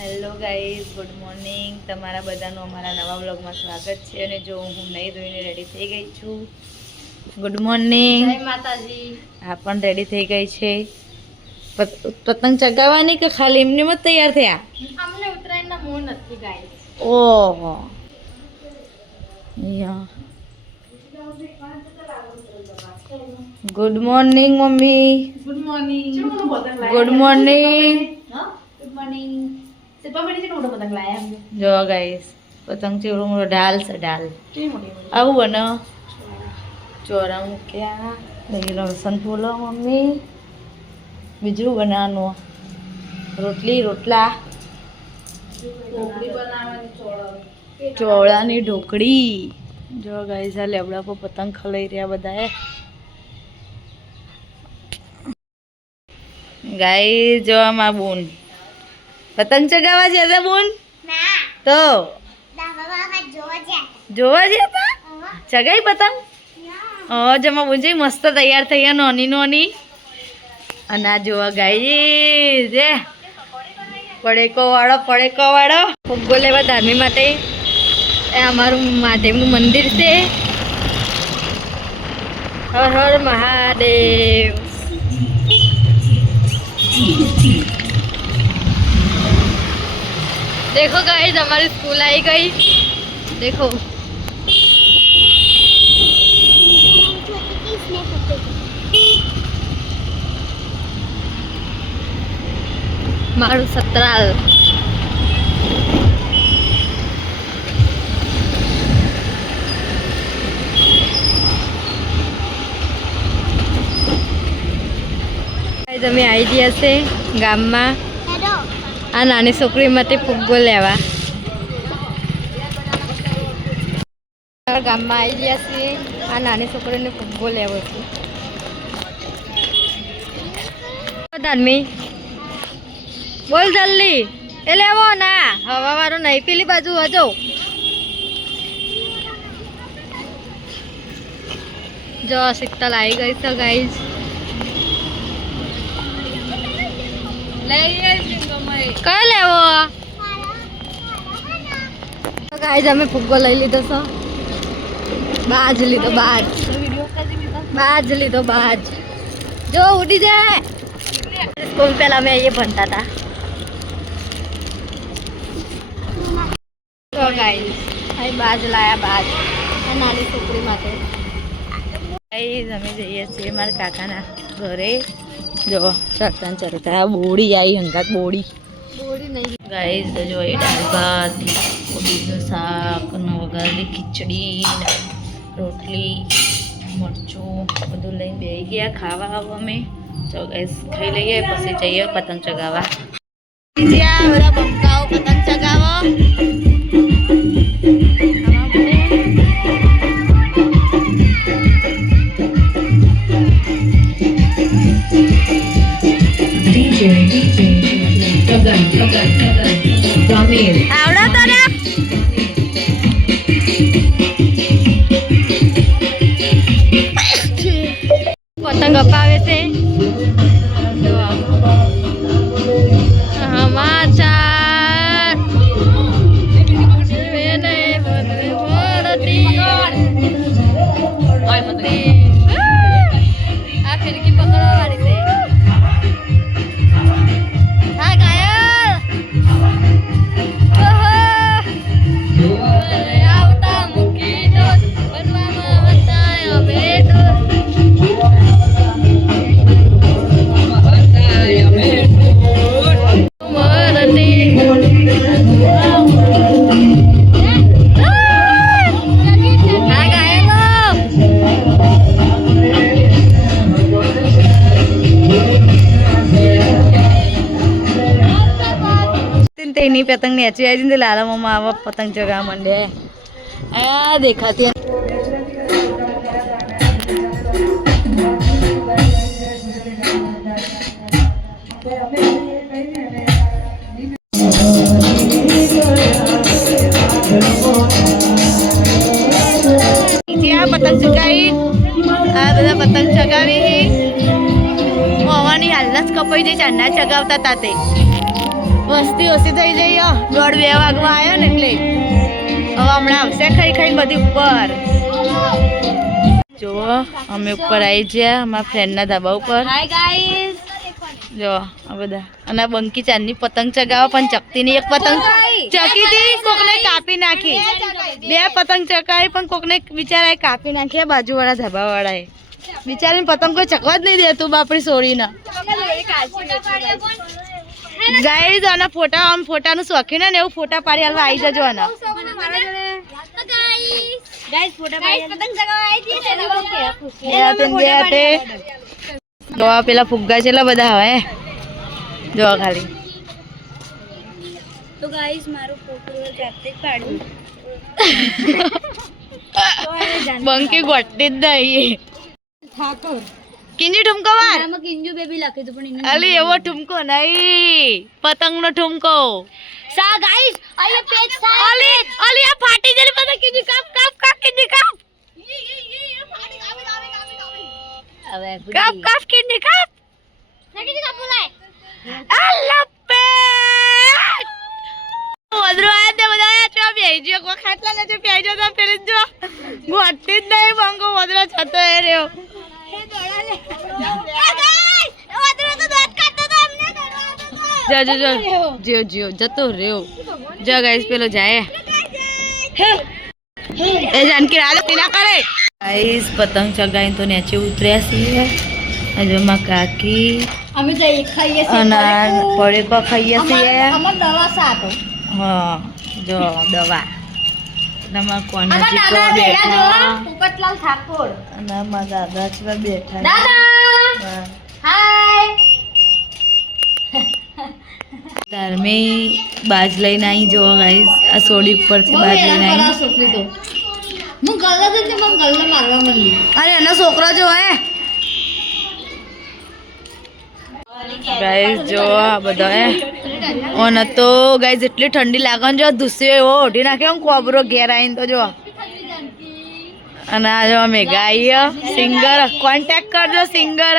Hello guys, good morning. તમારા બધાનું અમારા નવા વ્લોગમાં સ્વાગત છે. અને જો હું નહીં ધોઈને રેડી થઈ ગઈ છું. Good morning. જય માતાજી. હા, પણ રેડી થઈ ગઈ છે. પતંગ ચગાવવાની કે ખાલી એમને જ તૈયાર થયા? અમને ઉત્તરાયણના મૂળ નથી ગાઈસ. ઓહો, good morning mummy. Good morning. Good morning. Good morning. સિપા બેટી છે મોટો પતંગ લાયા અમને. જો ગાઈસ, પતંગ ચેવડો મોટો ઢાલ છે, ઢાલ કેવી મોટી આવું બને. ચોરા મૂક્યા, દહીં લસણ ફૂલો મમ્મી. બીજું બનાવવાનું રોટલી રોટલા, ઢોકળી બનાવવાની ચોળા. ચોળાની ઢોકળી. જો ગાઈસ, આ લેબડા પર પતંગ ખલાઈ રહ્યા બધાએ. ગાઈસ, જો આમાં બૂન પતંગ ચગાવવા જતા બૂન તો જોવા જતા ચગાઈ પતંગ. જમા બૂન જઈ મસ્ત તૈયાર થઈ નોની નોની. અને આ જોવા ગાઈસ, પડેકો વાળો ફુગ્ગો લેવા ધાર્મી માટે. એ અમારું મહાદેવનું મંદિર છે. હર હર મહાદેવ. देखो गाइस, हमारी स्कूल आई गई. देखो मारू सतराल. તમે આવી ગયા છે ગામમાં આ નાની છોકરી માટે ફુગ્ગો લેવા. ગામમાં આવી ગયા છીએ આ નાની છોકરીને ફુગ્ગો લેવો છે. ધાર્મી બોલ જલ્દી. એ લેવો ના, હવા વાળો નહીં, પેલી બાજુ હજો. જો શીતલ આવી ગઈ છે ગાઈસ. કયો લેવો? ગાઈસ, અમે ફુગ્ગો લઈ લીધો છે. બાજ લીધો, બાજ લીધો. જો ઉડી જાય. સ્કૂલ પેલા અમે અહીંયા ભણતા હતા. તો ગાઈસ, અહીં બાજ લાયા, બાજ નાની છોકરી માટે. ગાઈસ, અમે જઈએ છીએ મારા કાકાના ઘરે. જો ચરતા બોડી આવી હંગાત બોડી નહીં. ગાઈસ, જો એ દાળ ભાત, કોબીનું શાક, વઘારેલી ખીચડી, રોટલી, મરચું બધું લઈને બેસી ગયા ખાવા. આવો અમે. જો ગાઈસ, ખાઈ લઈએ પછી જઈએ પતંગ ચગાવવા. બધા બંકાઓ પતંગ ચગાવો. આવડો તને પતંગ અપાવે છે. સમાચાર આ ફિરકી પકડવા વાળી છે. હા ગાયલ આવતા મૂકી દો બનવામાં બતાયો બેટો. તેની પતંગ નેચી આવી ને લાલા મમ્મા આવા પતંગ ચગાવવા માંડે. આ દેખાતી પતંગ ચગાવી. આ બધા પતંગ ચગાવી. હવાની હાલના જ કપાઈ જાય ચાંદના ચગાવતા હતા તે. વસ્તી ઓછી થઈ જઈ 1:30 વાગવા આવ્યો ને એટલે હવે હમણાં આવશે ખાઈ ખાઈ બધી ઉપર જો અમે ઉપર આવી ગયા અમારા ફ્રેન્ડના ધાબા ઉપર હાય ગાઈસ જો આ બધા અને બંકી ચાંદની પતંગ ચગાવે પણ ચકતીની એક પતંગ ચકી હતી કોકને કાપી નાખી 2 પતંગ ચકાવી પણ કોકને બિચારાએ કાપી નાખી બાજુવાળા ધાબાવાળાએ બિચારીને પતંગ કોઈ ચકવા જ નહીં દેતું બાપડી સોરીને ગાઈસ આના ફોટાનું શોખીન ને એવું ફોટા પાડી હાલવા આવી જજો આના ગાઈસ ફોટા પાડી પતંગ ચગાવવા આવી હતી જો પેલા ફુગ્ગા છેલા બધા હવે જો ખાલી તો ગાઈસ મારો ફોટો જાતે જ પાડું બંકી ગોટી જ દઈ ઠાકોર કિંજી ઠુમકો વાર આમાં કિંજુ બેબી લખી દો પણ અલી એવો ઠુમકો નહીં પતંગનો ઠુમકો સા ગાઈસ અલી પેજ સા અલી આ ફાટી જલી પતંગ કિંજી કાપ કિંજી કાપ હવે કાપ કિંજી કાપ કિંજી કાપ બોલાય અલ્લા પે ઓદરો આ દે બધા ચો બેજો કો ખાટલા ને ચો બેજો તો પેલી જો ગોટી જ નહીં બંગો ઓદરો છતો એ રહ્યો જો જતો રહ્યો જો ગાઈસ પેલો જાય એ જાનકી રાલે પીના કરે ગાઈસ પતંગ ચગાઈ તો નીચે ઉતર્યા છીએ આજે માં કાકી અમે તો એક ખાઈએ છીએ અને પડે કો ખાઈએ છીએ અમે દવા સાતો હા જો દવા નમા કોના જી કો બેઠા ઉપતલાલ ઠાકોર અને મા દાદા છે બેઠા દાદા હાય તારમે બાજ લઈને આવી જો ગાઈસ આ સોડી ઉપરથી બાજ લઈને આવી છોકરી તો હું ગલ્લા દે મને ગલ્લા મારવા મંડી અરે એનો છોકરો જો હે ગાઈસ જો આ બધા હે ઓન તો ગાઈસ એટલી ઠંડી લાગે જો ધુસ્યો એવો ઓઢી નાખે હું કોબરો ઘેર આવીને તો જો અને આ જો અમે ગાઈએ સિંગર કોન્ટેક્ટ કરજો સિંગર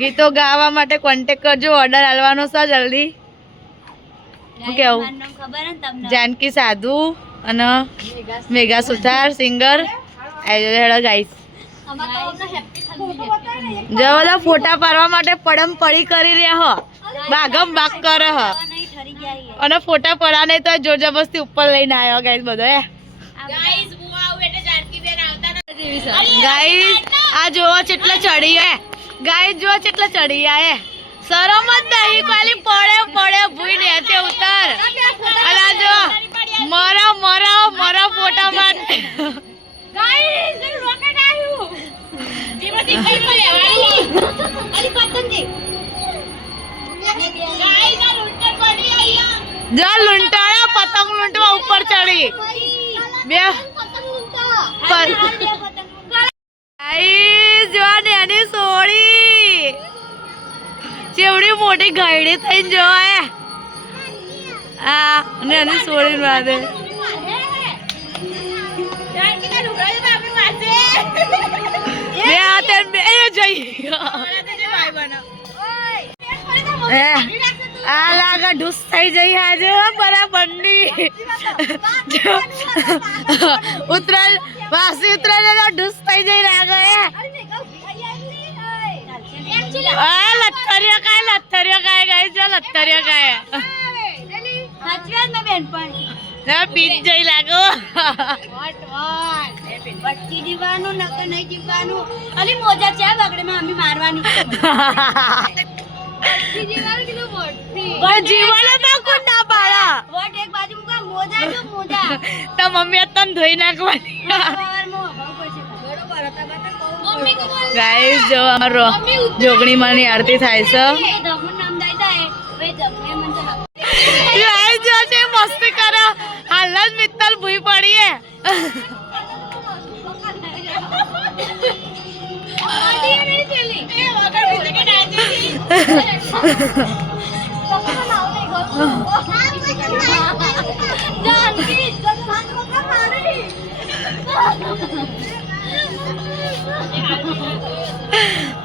ગીતો ગાવા માટે કોન્ટેક્ટ કરજો ઓર્ડર આલવાનો છે જલ્દી હું કેવું જાનકી સાધુ અને મેઘા સુથાર સિંગર હેડો ગાઈસ જો બધા ફોટા પાડવા માટે પડમ પડી કરી રહ્યા હો બાગમ બાગ કરે હ અને ફોટા પડા નહીં તો જોર જબરસ્તી ઉપર લઈને આવ્યો ગાઈસ બધો ગાઈસ આ જોવો કેટલા ચડી હે ગાઈસ જોવો કેટલા ચડી હે શરમ જ નહીં ખાલી પડે ભૂઈ ને તે ઉતાર અલા જો મારા ફોટા માં ગાઈસ રોકેટ આવ્યું જીવતી કઈ લેવાની અલી પતંગી ગાઈસ આ લૂંટણ પડી આયા જો લૂંટાળા પતંગ લૂંટવા ઉપર ચડી બે પતંગ લૂંટા ગાઈસ જો નેની સોળી ચેવડી મોટી ગાયડી થઈને જો હે આ નેની સોળી વાદે બે હાથે બે જઈ આ લાગા ઢૂસ થઈ જઈ આજે બરાબર ની ઉતરાલ વાસી ઉતરાલ ઢૂસ થઈ જઈ લાગે આ લથરિયો કાય ગાઈ જો લથરિયો કાય સાચવાજ મે બેન પણ ના પીટ જઈ લાગો પટ્ટી દીવાનું નક નહીં જીવવાનું અલી મોજા છે બગડે માં અમી મારવાની પટ્ટી દીવાનું કીધું મોટી પણ જીવાલે તો કોણ ના પાડા વોટ એક બાજુ મુકા મોજા જો મોજા તો મમ્મી તન ધોઈ નાખવાની ગાઈસ જો અમારો જોગણી માની આરતી થાય છે ગાઈસ જો છે મસ્તી કરે હાલ જ મિત્તલ ભૂઈ પડી હે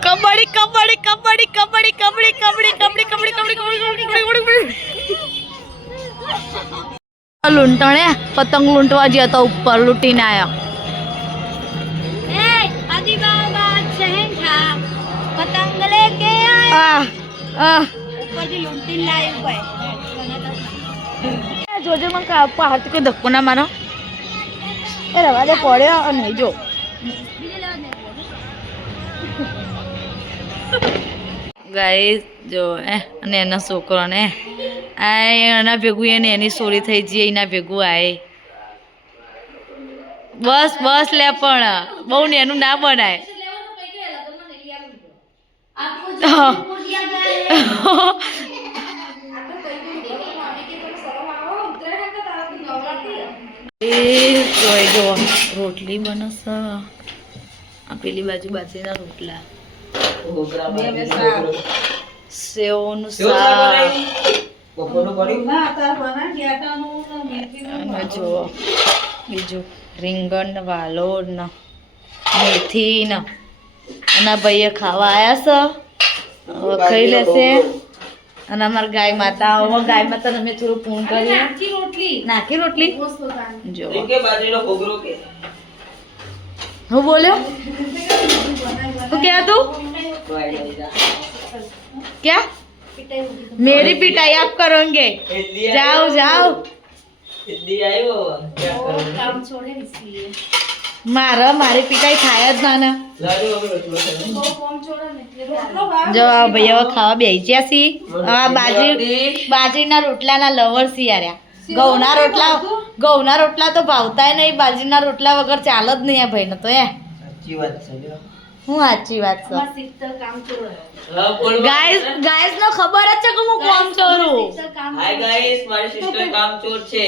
કબડ્ડી કબડ્ડી કબડ્ડી કબડ્ડી કબડ્ડી કબડ્ડી કબડ્ડી કબડ્ડી કબડ્ડી કબડ્ડી કબડ્ડી લૂંટણે પતંગ લૂંટવા ગયા તો ઉપર લૂંટીને આવ્યા. પતંગ લેકે ઉપરથી લૂંટીને લાવ્યું ભાઈ. જોજો મને પહાડથી કોઈ ધક્કો ના મારો. એ રવા દે પડ્યો નહીં જો. ગાઈસ જો અને એના છોકરોને આ એના ભેગું એને એની સોરી થઈ જઈએ એના ભેગું આય. બસ બસ લે પણ બહુ ને એનું ના બનાય. જો રોટલી બનસ આ પેલી બાજુ બાજરીના રોટલા સેવનું શાક અને જો બીજું રીંગણ ને વાલોડ ને મેથી ને અને ભાઈએ ખાવા આવ્યા છે હવે ખાઈ લેશે. અને અમારી ગાય માતા હવે ગાય માતા અમે થોડું પૂર્ણ કરીએ. નાખી રોટલી જો હું બોલ્યો તું ક્યાં તું क्या मेरी पिटाई आप करोगे जाओ जाओ मारा मारी पिटाई थाया ज ना जो भैया खावा बेही ज्या सी बाजरीना रोटलाना लवर सी यार घઉંના રોટલા તો ભાવતાય નહીં. બાજરીના રોટલા વગર ચાલ જ નહીં આ ભાઈને તો હું સાચી વાત છે. ગાઈસ નો ખબર જ છે કે હું કામ ચોરું. હાય ગાઈસ મારી સિસ્ટર કામચોર છે.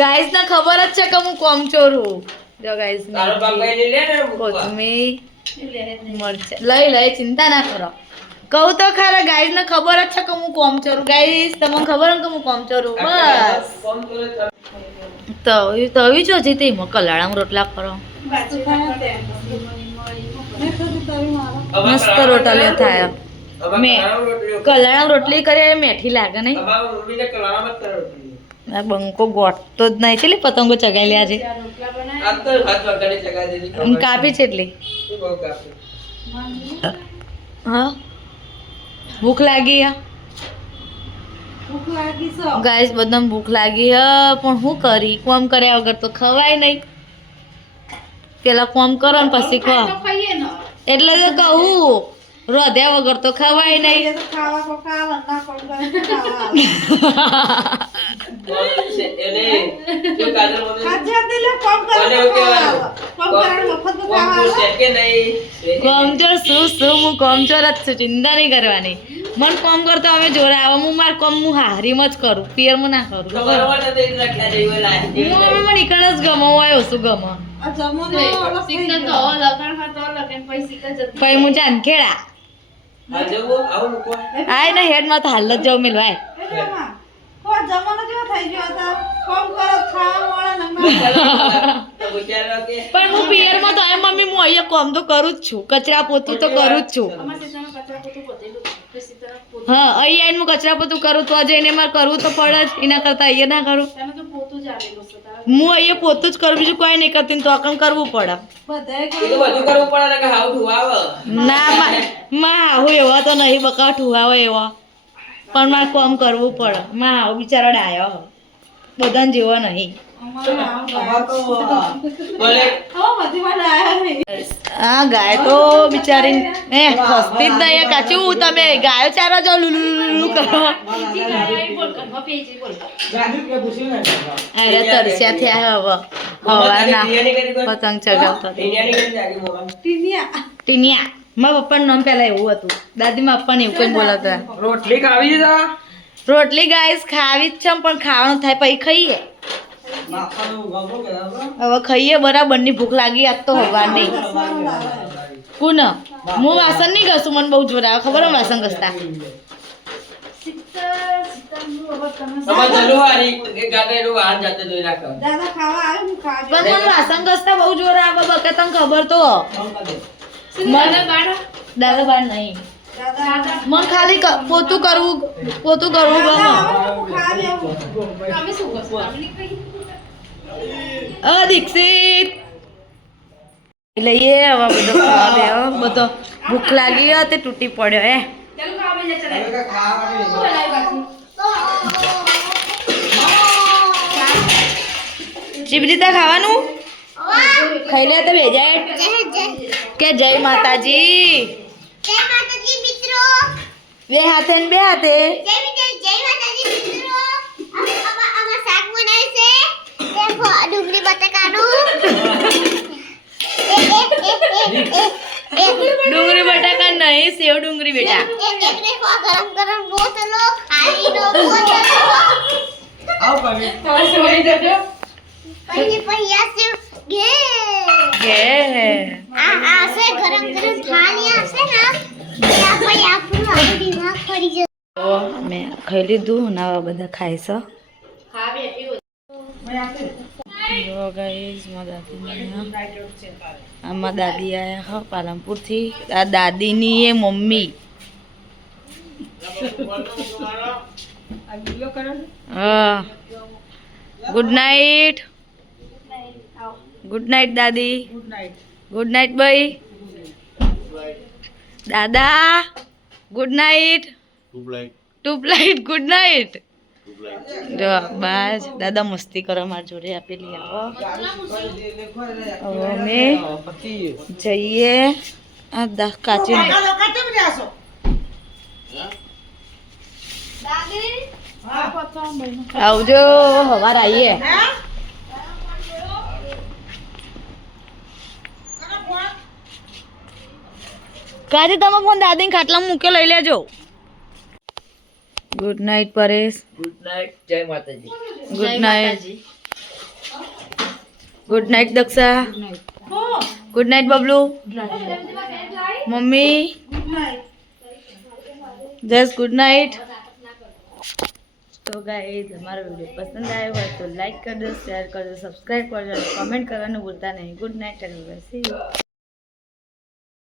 ગાઈસ ને ખબર જ છે કે હું કામ ચોરું. જો ગાઈસ તારો બાપ કઈ લે ને કોથમીર મરચા લઈ ચિંતા ના કરો. કહું તો ખરા ગાઈસ ને ખબર જ છે કે હું કામ ચોરું. ગાઈસ તમને ખબર ને કે હું કામ ચોરું. બસ તો જો જીતી કલાળામાં રોટલા કરો મસ્ત રોટલીઓ થાય. મેં કલાળામાં રોટલી કરી મેઠી લાગે નહીં. બંકો ગોઠતો જ નહીં. છે પતંગો ચગાઈ લ્યા છે કાપી છે એટલી. હા ભૂખ લાગી ગાઈસ બધાને ભૂખ લાગી પણ શું કરી કોમ કર્યા વગર તો ખવાય નહીં. પેલા કોમ કરો ને પછી ખવા એટલે તો કહું રોધ્યા વગર તો ખવાય નહીં. કોમચોર શું હું કોમચોર જ છું. ચિંતા નહીં કરવાની. મન કોમ કરતો અમે જોરે આવે હું માર કોમ હું હારીમ જ કરું પિયરમાં ના કરું. મને ઈકડ જ ગમો હોય ઓછું ગમો પછી હું જાન ખેડા આય ને હેડમાં તો હાલ જ જાઉં મિલવાય. પણ હું પિયરમાં તો મમ્મી હું અહીંયા કોમ તો કરું જ છું. કચરા પોતું તો કરું જ છું. હા અહીંયા હું કચરા પોતું કરું તો જઈને મારે કરવું તો પડે જ. એના કરતા અહીંયા ના કરું. હું અહીંયા પોતું જ કરું બીજું કોઈ નહીં કરતી તો અકણ કરવું પડે. ના માં આવું એવા તો નહીં બકા ઠુવાવે એવા પણ મારે કોમ કરવું પડે. માં આવો બિચારો ડાયો બધાને જેવો નહીં. હા ગાય તો બિચારી ખસતી જ નહીં. કાચું તમે ગાયો ચારો જો લુલુ કરો. અરે તરસ્યા થયા હવે હવાના પતંગ ચગાવતા. ટીનિયા મારા પપ્પાનું નામ પેલા એવું હતું. દાદી માં પપ્પાને એવું કઈ બોલાતા. રોટલી ખાવી છે રોટલી ગાઈસ ખાવી જ છે પણ ખાવાનું થાય પછી ખાઈએ. હવે ખાઈએ બરાબર ની ભૂખ લાગી આજ તો હવાર નહીં. કોણ હું વાસણ નહીં ઘસું મને બહુ જોર આવે ખબર વાસણ ઘસતા. પણ મને વાસણ ઘસતા બહુ જોર આવે બકે તને ખબર તો. દાદા બાર નહીં મને ખાલી પોતું કરવું ગમે તમે શું કરશો તમે કઈ દીક્ષિત લઈએ હવે બધો ખાવા બેહો બધો ભૂખ લાગી હોય તે તૂટી પડ્યો હે ચાલો ખાવા બેસી જા ચલે શું બનાવ્યું પાછું ચીબરીતા ખાવાનું ખાઈ લે તો બેજાય કે જય માતાજી મિત્રો બે હાથે ને બે હાથે જય માતાજી મિત્રો આમાં શાક બનાવે છે દેખો ડુંગળી બટાકાનું ડુંગળી બટાકા નહીં સેવ ડુંગળી બેટા એક દેખો ગરમ ગરમ રોટલો ખારીનો રોટલો તમે સોઈ જજો પછી પૈયા છે ગે કે આ છે ગરમ ગરમ થાળી આવશે ને ત્યાં પછી આપણું આખું દિમાગ ફરી જશે તો મેં ખાઈ લીધું અને હવે બધા ખાય છે ખા બેઠી હોય જો ગાઈસ આમાં દાદી આયા હા પાલનપુરથી આ દાદીની એ મમ્મી હા ગુડ નાઇટ દાદી ગુડ નાઇટ ભાઈ દાદા good night tube light good night જો બસ દાદા મસ્તી કરો મારી જોડે આપેલી આવો હવે અમે જઈએ આ કાચી આવજો હવાર આવીએ કાજે તમે ફોન દાદીને ખાટલામાં મૂકે લઈ લેજો good night Paresh good night જય માતાજી good night good night Daksha good night Bablu mummy જસ ગુડ નાઇટ તો ગાઈસ અમારો વિડીયો પસંદ આવ્યો હોય તો લાઈક કરજો શેર કરજો સબસ્ક્રાઈબ કરજો અને કમેન્ટ કરવાનું ભૂલતા નહીં good night everyone C you